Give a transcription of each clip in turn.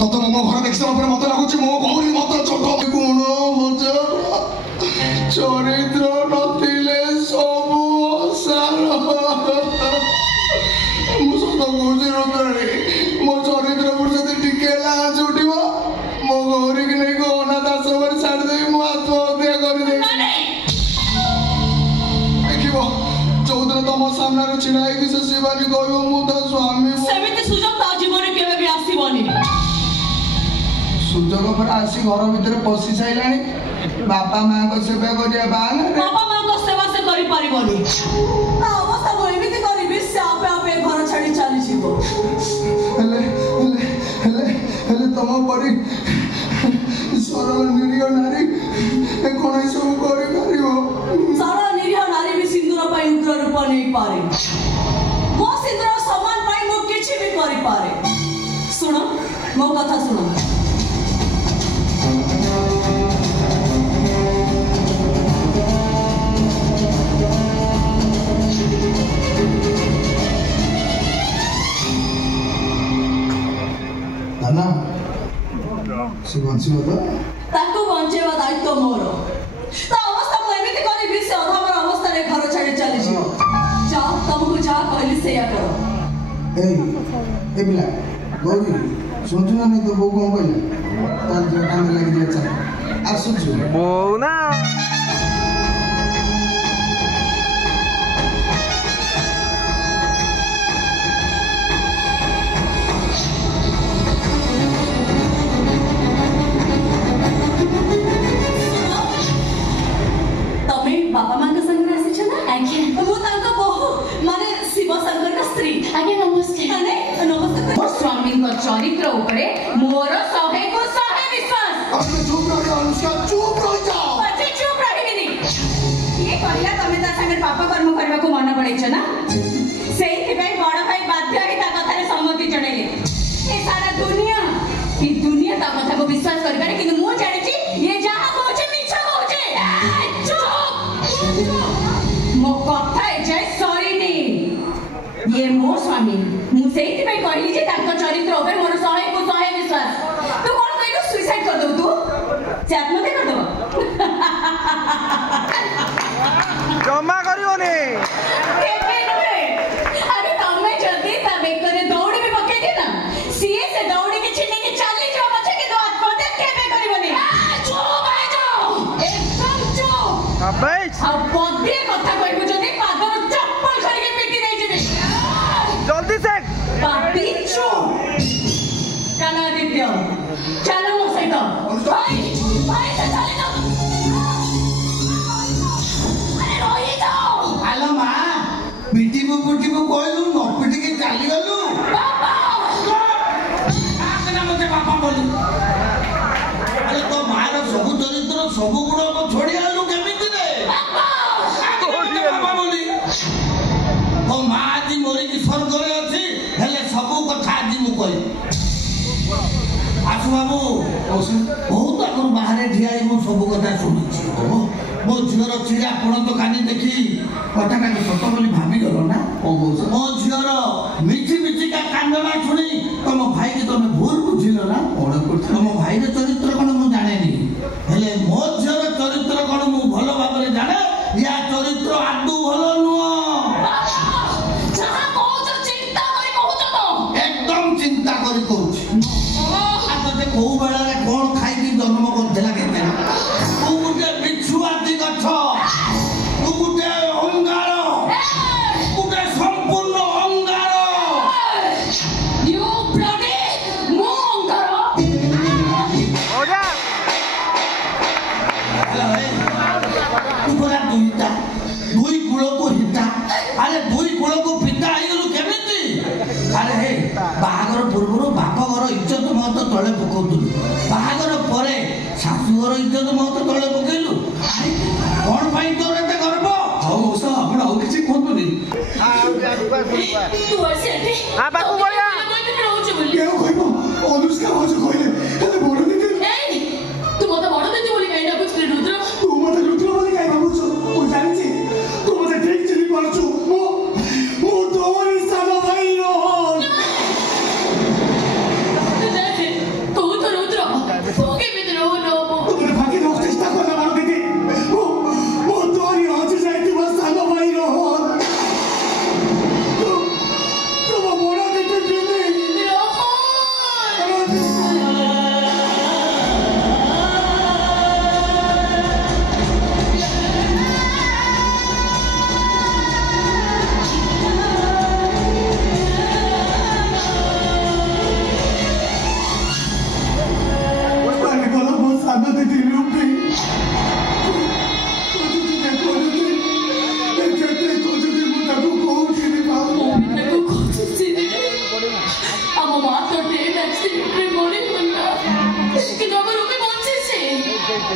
ତତେ ମୋ ଘର ଦେଖି ସାରିଲା ପରେ ମତେ ଲାଗୁଛି ମୋ ଭଉଣୀ ମତେ ଛୋଟ ଗୁଣ ଚରିତ୍ର ନଥିଲେ ସବୁ ଅସାର। ମୁଁ ସତ କହୁଛି ରୁଦ୍ରାଣୀ, ମୋ ଚରିତ୍ର ଯଦି ଟିକେ ଲାଞ୍ଚ ଉଠିବ ମୋ ଗୌରୀକି ନେଇକି ଅନାଥ ଆଶ୍ରମରେ ଛାଡ଼ିଦେବି, ମୁଁ ଆତ୍ମହତ୍ୟା କରିଦେବି। ଦେଖିବ ଯୋଉଦିନ ତମ ସାମ୍ନାରେ ଛିଡ଼ା ହେଇକି ସେ ଶିବାନୀ କହିବ ମୁଁ ତା ସ୍ୱାମୀ, ସେମିତି ସୁଯୋଗ ତା ଜୀବନରେ କେବେ ବି ଆସିବନି। ସୁଯୋଗ ପରେ ଆସି ଘର ଭିତରେ ପଶି ସାରିଲାଣି। ବାପା ମାଙ୍କ ସେବା କରିବା ବାହାନା ବାପା ମାଙ୍କ ସେବା ସେ କରିପାରିବନି। ତା ଅବସ୍ଥା ମୁଁ ଏମିତି କରିବି ସେ ଆପେ ଆପେ ଘର ଛାଡ଼ି ଚାଲିଯିବ। ହେଲେ ହେଲେ ହେଲେ ହେଲେ ତମ ପରି ସରଳ ନିରୀହ ନାରୀ କଣ ଏସବୁ କରିପାରିବ? ସରଳ ନିରୀହ ନାରୀ ବି ସିନ୍ଦୁର ପାଇଁ ଉଗ୍ର ରୂପ ନେଇପାରେ। ମୋ ସିନ୍ଦୁର ସମ୍ମାନ ପାଇଁ ମୁଁ କିଛି ବି କରିପାରେ। ଶୁଣ ମୋ କଥା ଶୁଣ। ଦାଦା ସେ ବଞ୍ଚିବ ତ? ତାକୁ ବଞ୍ଚେଇବା ଦାୟିତ୍ୱ ମୋର। ତା ଅବସ୍ଥା ମୁଁ ଏମିତି କରିବି ସେ ଅଧାମର ଅବସ୍ଥାରେ ଘର ଛାଡ଼ି ଚାଲିଯିବ। ଯାଅ ତମକୁ ଯାହା କହିଲି ସେଇଆ କର। ଏ ପିଲା ଗୌରୀ ଶୁଣୁଛୁ ନା ନାଇଁ? ତୋ ବୋଉ କଣ କହିଲା? ତାର ଦେହ କାମ ଲାଗିଯିବ। ଚାଲ ଆସୁଛୁ ବୋଉ ନା बापा माँ का संग ऐसे चला आज्ञा वो तांका बहु माने शिव शंकर का स्त्री आज्ञा नमस्ते अने नमस्ते मो स्वामी को चरित्र ऊपरे मोर 100 को 100 विश्वास। अपने चुप रहो अनुष्का, चुप रह जाओ। अजे चुप रहिबिनी। ये कहला तमे ता संगे पाप कर्म करबा को मन पड़ैछ ना, सेहि पे बड़ भाई बाध्य ही ता कथारे सम्मति जणैले। ए सारा दुनिया ता कथा को विश्वास करबारे किंतु मु जानि छी ये जहा कहछ मिछ कहछ। मो कथा एजाए सरीनी। ये मो स्वामी मु सेहि पे कहली जे ताको चरित्र ऊपर मोर 100 को 100 विश्वास। तू कोन कहलु सुसाइड कर दो? तू से आत्महत्या कर दो? जमा करियोनी केबे नहे। अरे तमे जदी ता बेकरे दौड़ी भी पके दे ना, सीए से दौड़ी के छिने के चली जाओ पछे के तो आत्महत्या केबे करिवनी। चुप आ जाओ एकदम चुप। अबे आ पदे कथा कहबो जदी पादर चप्पल धरि के पिटी दे जेबे। जल्दी से पापी चुप। कानादित्य चलो मो सहित भाई से चले जाओ। अरे रोई जाओ। आलो मां पिटिबु कहलु न पिटी के चाली गलु। बाबा आकना मते बापा बोलू। अरे तो मार सबु चरित्र सबु गुण को छोड़ी आलु केमिति रे? बापा बोली तो मां आज मोरी की स्वर्ग रे अछि, हेले सबु कथा आज मु कहि। आसु बाबू बहुत आगु बाहर ठिया मु सबु कथा सुनिछि। मो झियर चिड़ा पण तो कानी देखी कथाटा सत बोली भाबी गलो ना। मो झियर मिठी मिठी का कांदना सुनी तुम भाई की तुम भूल बुझिलो ना। तुम भाई रे चरित्र कोन मु जाने नी, हेले मो झियर चरित्र कोन मु भलो भाबरे जाने। या चरित्र आदु भलो नुओ। जहा कहू चिंता करी कहू तो एकदम चिंता करी कहूछ। आते को बेला रे कोन खाई की जन्म करथला केते ना? तू गुटे बिछुआती गछ, तू गुटे अंगार, गुटे संपूर्ण अंगार। यू ब्लडी मो अंगार। हो जा तू बोला दुई कुल को हिता। अरे दुई कुल को पिता आइलु केमिति? अरे हे बाहागर पूर्व बाप घर इज्जत महत तले पकाउलु, बाहागर परे शाशु घर इज्जत महत तले पकाइलु। कौन पाई तोर एते गर्व? हौ ओसा आपण आउ किछि कोंतुनी। तू असेठी आ बाकू बोलिया मते रहउछ बोली केउ कहबो अनुष्का होज कहले एते बड़ दिते। ए तू मते बड़ दिते बोली काई डाकुछ रे रुद्र? तू मते रुद्र बोली काई भाबुछ? ओ जानिछि तू मते ठीक चिनी पारछु। मो तोरी सानो भाई रो। देख तो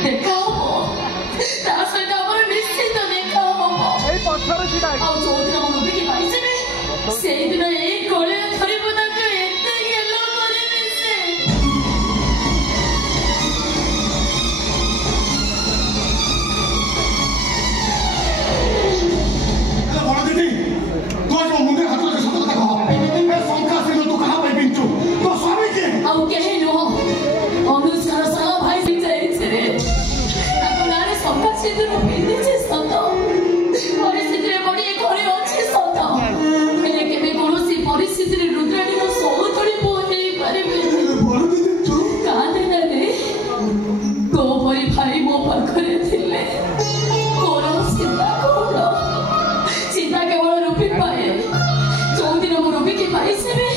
देखा सहित निश्चित देखा हम जो दिन रूबी की पाइबे से दिन एक गले धरबू ताके एते गेलो करिबे से बड़ा दीदी तू आज मुंडे हाथ लगे सब कथा कह ए संख्या से तू कहां पे बिंचू तो स्वामी के आउ केही नो अनुष्कार सा भाई जाई से रे ताको नारे संख्या से दिन बिंदु से सत परिस्थिति रे बड़ी घरे अछि सत हेले केबे कोनोसी परिस्थिति रे रुद्राणी नो सोतड़ी पोहे पारिबे बड़ा दीदी तू कादे ना रे तो परी भाई मो पाखरे थिले कोन सीता केवल रूपी पाए जो दिन मो रूपी की पाई से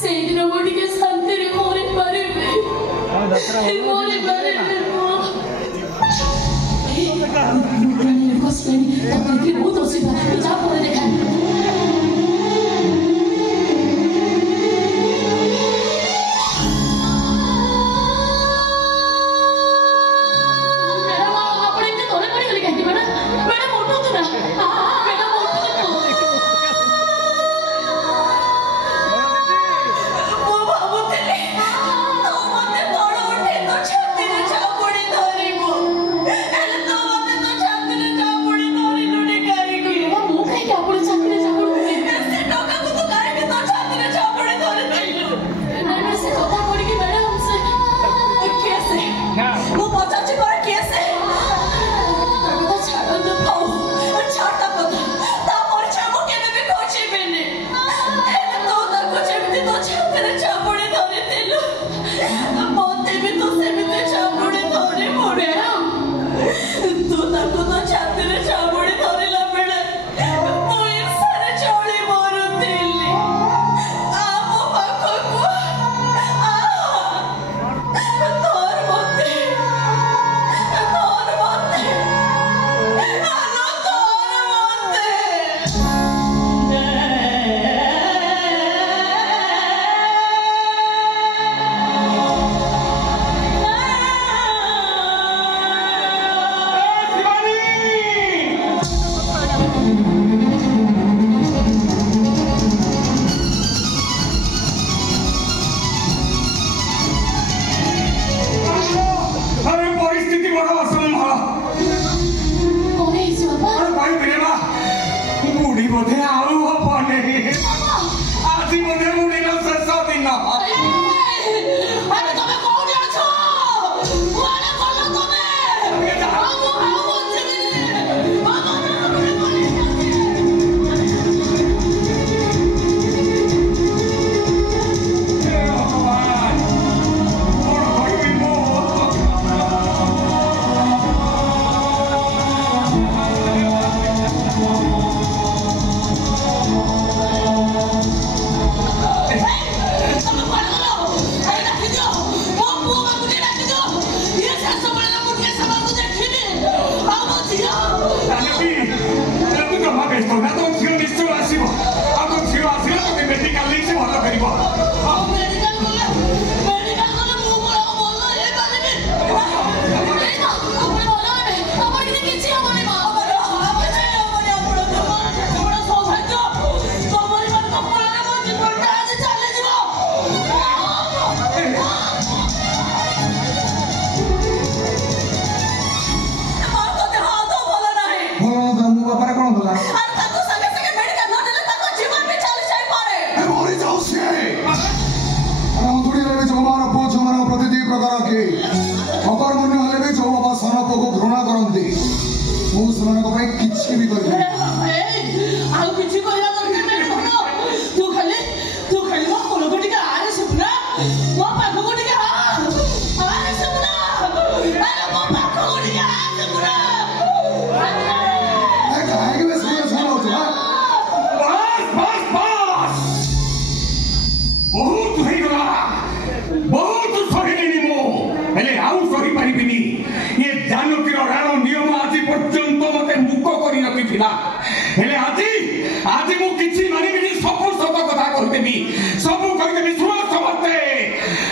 से दिन मो टिके शांति रे मोरे पारिबे मोरे पारिबे रुद्राणी कोस्टेनी तो की बहुत असुविधा जा पड़े देखा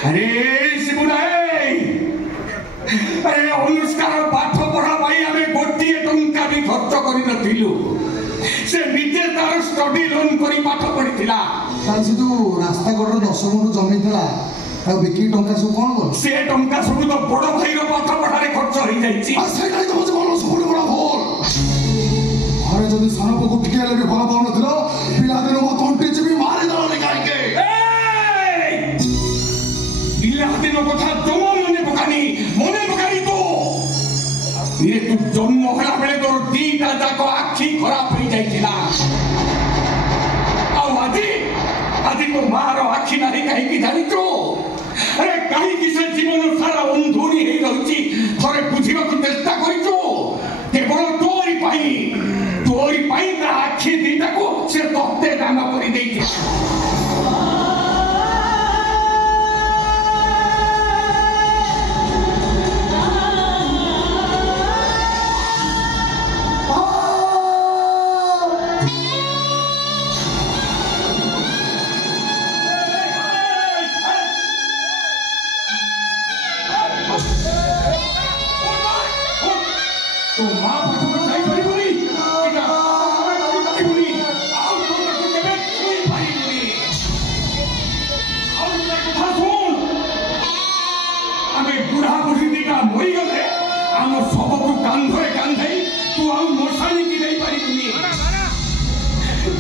अरे शिवराय अरे କହିଲୁ ସେ ନିଜେ ତାର ଷ୍ଟଡି ଲୋନ୍ କରି ପାଠ ପଢିଥିଲା ତାର ସେ ଯୋଉ ରାସ୍ତା କଡ଼ରେ 10 ଗୁଣ୍ଠ ଜମି ଥିଲା ଆଉ ବିକି ଟଙ୍କା ସବୁ କଣ କର ସେ ଟଙ୍କା ସବୁ ତ ବଡ ଭାଇର ପାଠ ପଢାରେ ଖର୍ଚ୍ଚ ହେଇଯାଇଛି ସେଇଟା ତ ହଉଛି ଭଲ ସବୁଠୁ ବଡ ଭୁଲ ଘରେ ଯଦି ସାନ ପୁଅକୁ ଟିକେ ହେଲେ ବି ଭଲ ପାଉନଥିଲ ପିଲାଦିନ ମୋ ତଣ୍ଟି ଚିପି ମାରିଦେଲନି କାହିଁକି ପିଲାଦିନ କଥା ଜମା ମନେ ପକାନି ତୁ ତୁ ଜନ୍ମ ହେଲା ବେଳେ ତୋର ଦିଟା ଯାକ ଆଖି ଖରାପ ହେଇଯାଇଥିଲା ଆଉ ଆଜି ତୋ ମାର ଆଖି ନାହିଁ କାହିଁକି ଜାଣିଛୁ ଆରେ କାହିଁକି ସେ ଜୀବନ ସାରା ଅନ୍ଧୁଣି ହେଇ ରହିଛି ଥରେ ବୁଝିବାକୁ ଚେଷ୍ଟା କରିଛୁ କେବଳ ତୋରି ପାଇଁ ତା ଆଖି ଦିଟାକୁ ସେ ତତେ ଦାନ କରିଦେଇଛି মরিগলে আমার সবকু কান্ধরে কান্ধাই তু আউ মশানিকি দেই পারিবনি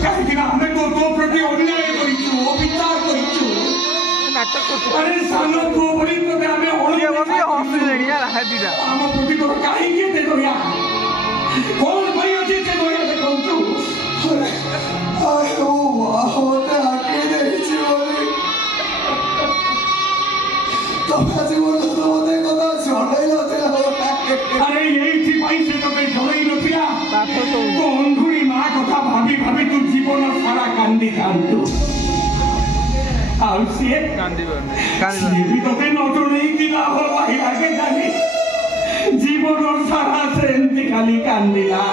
কাহিকি না আমি তো তোর প্রতি অন্যায় করিছু অবিচার করিছু আরে সানো তো বলি তোকে আমি আমার প্রতি তোর কাহিকি তে দয়া কোন ভাই আছে তে দয়া দেখন্তু আরে ও ওতে আটকে দিয়েছি বলে তোমার জীবন তো মনে কথা ছড়াই নଥିଲା আরে এইটি পাইছে তোকে জড়াই নଥିଲା তো অন্ধুরি মা কথা ভাবি ভাবি তু জীবন সারা কান্দি কান্দু ଆଉ ସିଏ ବି ତତେ ନଜଣେଇକି ଲାଭ ପାଇଲା କେ ଜାଣି ଜୀବନ ସାରା ସେ ଏମିତି ଖାଲି କାନ୍ଦିଲା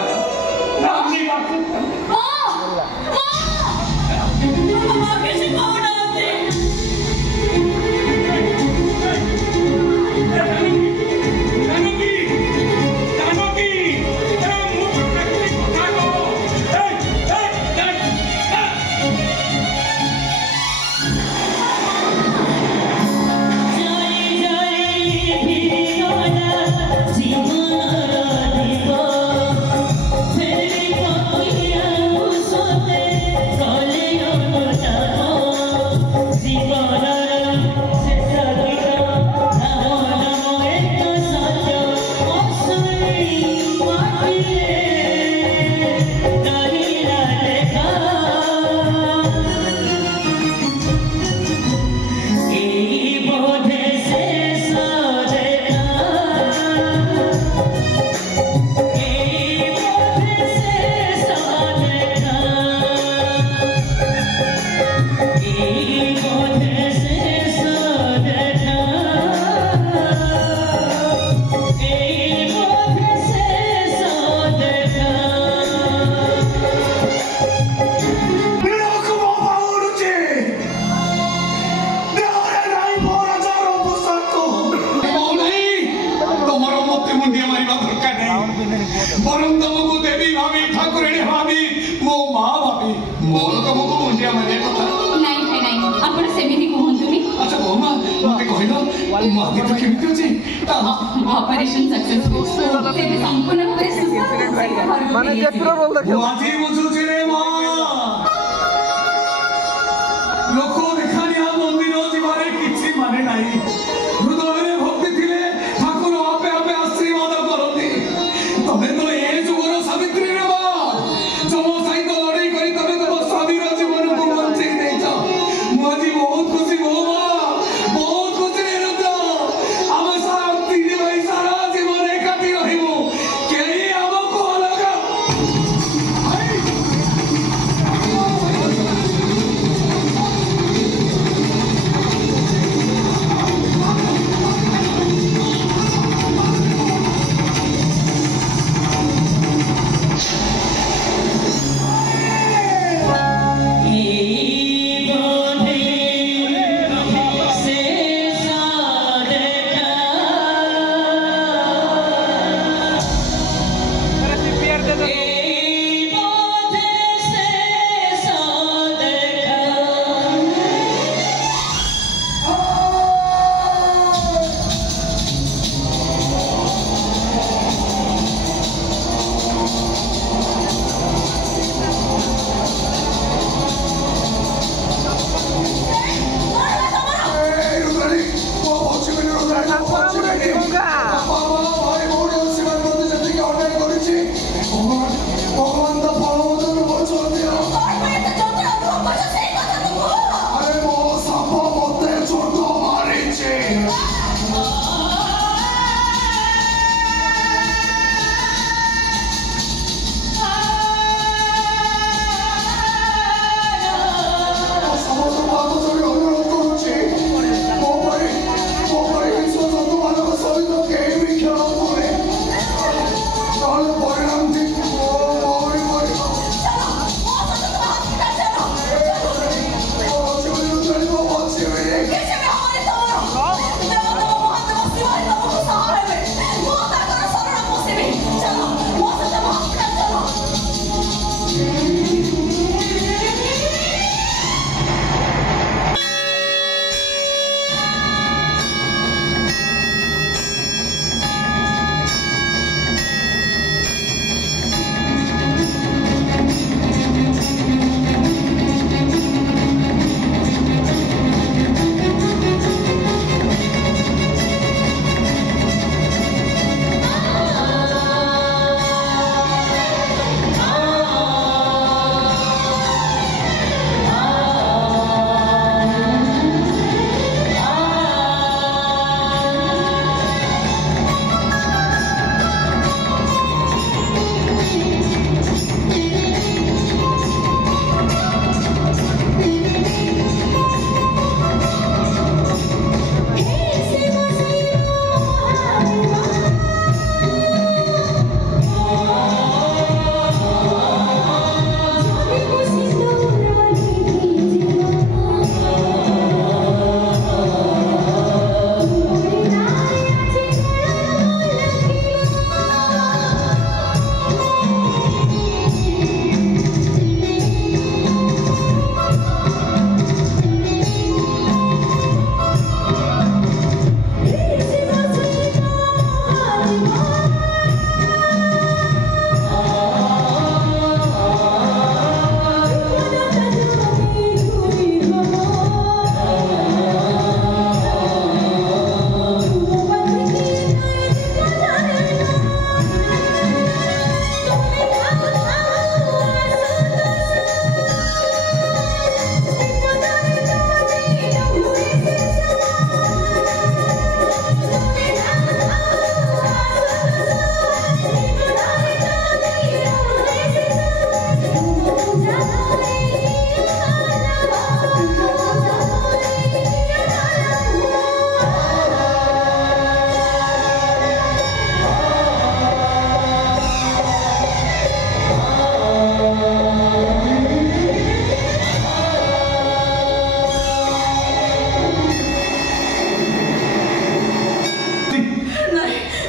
বরং তমকু দেবী ভাবি ঠাকুরাণী ভাবি মো মা ভাবি মোর তমকু মুন্ডিয়া মারিয়া কথা ନାଇଁ ଭାଇ ନାଇଁ ଆପଣ ସେମିତି କୁହନ୍ତୁନି আচ্ছা বৌমা মতে কহিল মো আদিত্য কেମିତି ଅଛି ଅପରେସନ ସକ୍ସେସଫୁଲ ସେ ସମ୍ପୂର୍ଣ୍ଣ ଭାବରେ ସୁସ୍ଥ ମାନେ ଯେତିର ରୋଲ ଦେଖିବ ଆଜି ବୁଝୁଛି ରେ ମା ଲୋକ ଦେଖାଣିଆ ମନ୍ଦିର ଯିବାରେ କିଛି ମାନେ ନାହିଁ ହୃଦୟରେ ଭକ୍ତି ଥିଲେ ଠାକୁର ଆପେ ଆପେ ଆଶୀର୍ବାଦ କରନ୍ତି ତମେ ତ ଏ ଯୁଗର ସାବିତ୍ରୀ ରେ ମା ଯମ ସହିତ ଲଢ଼େଇ କରି ତମେ ତମ ସ୍ୱାମୀର ଜୀବନକୁ ବଞ୍ଚେଇ ଦେଇଛ ମୁଁ ଆଜି ବହୁତ ଖୁସି ବୋମା ବହୁତ ଖୁସି ରେ ରୁଦ୍ର ଆମେ ସାରା ତିନି ଭାଇ ସାରା ଜୀବନ ଏକାଠି ରହିବୁ କେହି ଆମକୁ ଅଲଗା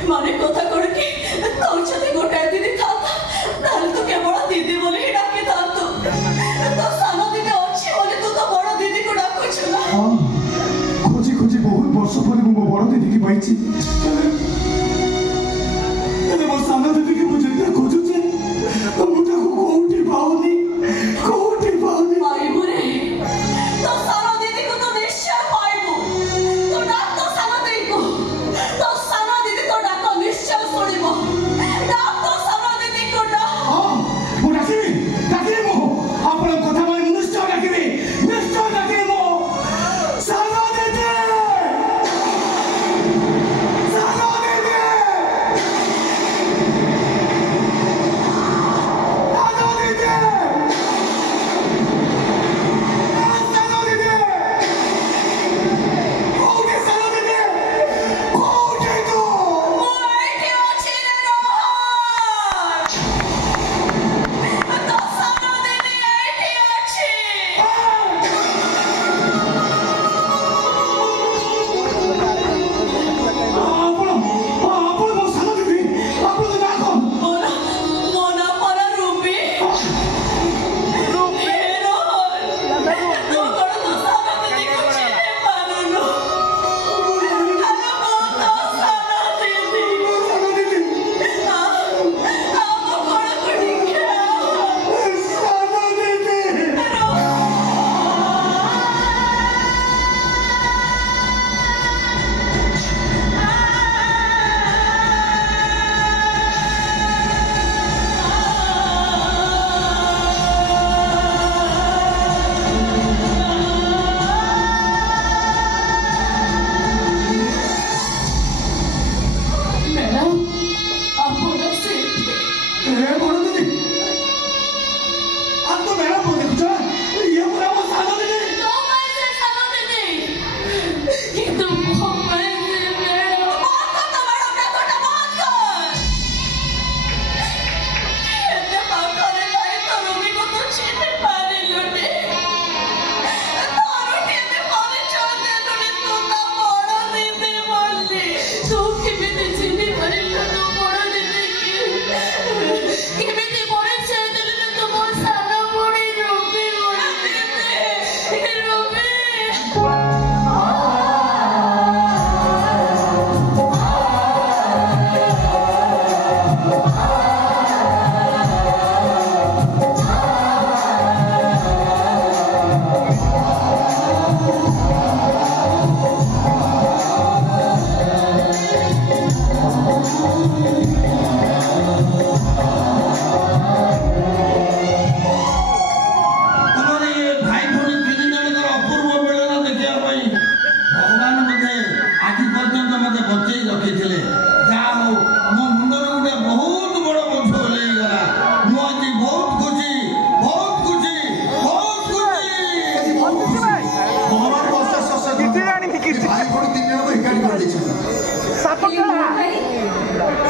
माने कथा करू कि तो छते गोटा दीदी था ताल तो केवल दीदी बोले ही डाके था तो सानो दीदी अच्छी बोले तू तो बड़ दीदी को डाको छु ना खोजी खोजी बहुत वर्ष पर मो बड़ दीदी की पाइछि अरे मो सानो दीदी की मुझे तो खोजु छे तो मुझे कोठी पाउनी आई बुरे तो सानो दीदी को तो निश्चय पाइबो तो डाक तो सानो दीदी को तो सानो दीदी तो डाको निश्चय सुनिबो डाक तो सानो दीदी को डाक हां मो डाकिबी मो आपन कथा माने निश्चय डाकिबी मो सानो दीदी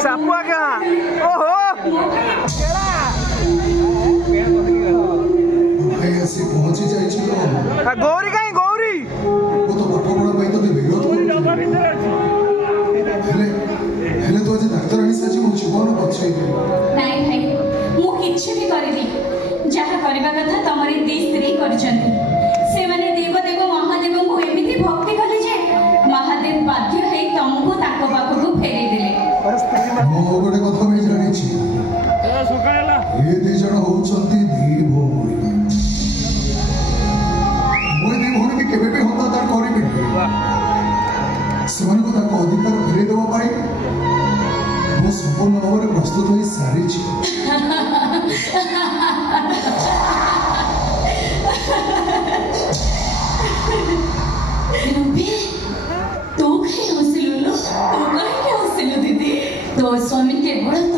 सापुआ कहाँ ओहो भाई ऐसे पहुंची जाई छिलो गौरी कहीं गौरी वो तो पठपड़ा भाई तो विरोध हेले तो आज डाक्टरानी साजी मो जीवन बचाई दे नहीं भाई मु किछि भी करिली जहा करबा कथा तमरी दी स्त्री करछन्ती से माने देव देव महादेव को एमिति भक्ति कले जे महादेव बाध्य है तुमको ताको पाखको फेरे देले मो गोटे कथा भी जानि छी ये दी जण होउछन्ती दी भोई मो दी भोई के केबे भी होता तार करिबे सेमान को ताको अधिकार फेरे देबा पाई मो संपूर्ण भाव में प्रस्तुत होई सारी छी रूबी तो कहीं हंसिलु लो तो कहीं हंसिलु दीदी तो स्वामी केवल